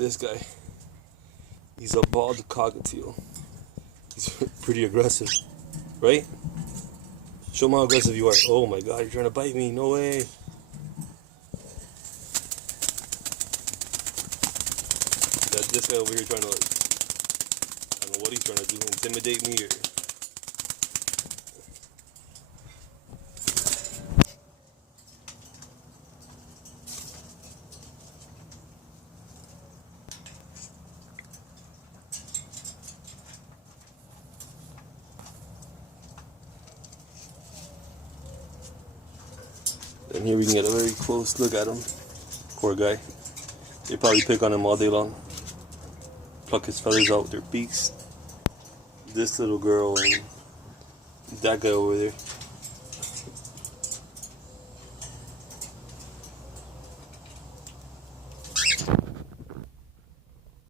this guy. He's a bald cockatiel. He's pretty aggressive, right? Show him how aggressive you are. Oh my god, you're trying to bite me. No way. That this guy over here trying to, like, I don't know what he's trying to do, intimidate me or... And here we can get a very close look at him. Poor guy. They probably pick on him all day long. Pluck his feathers out with their beaks. This little girl and that guy over there.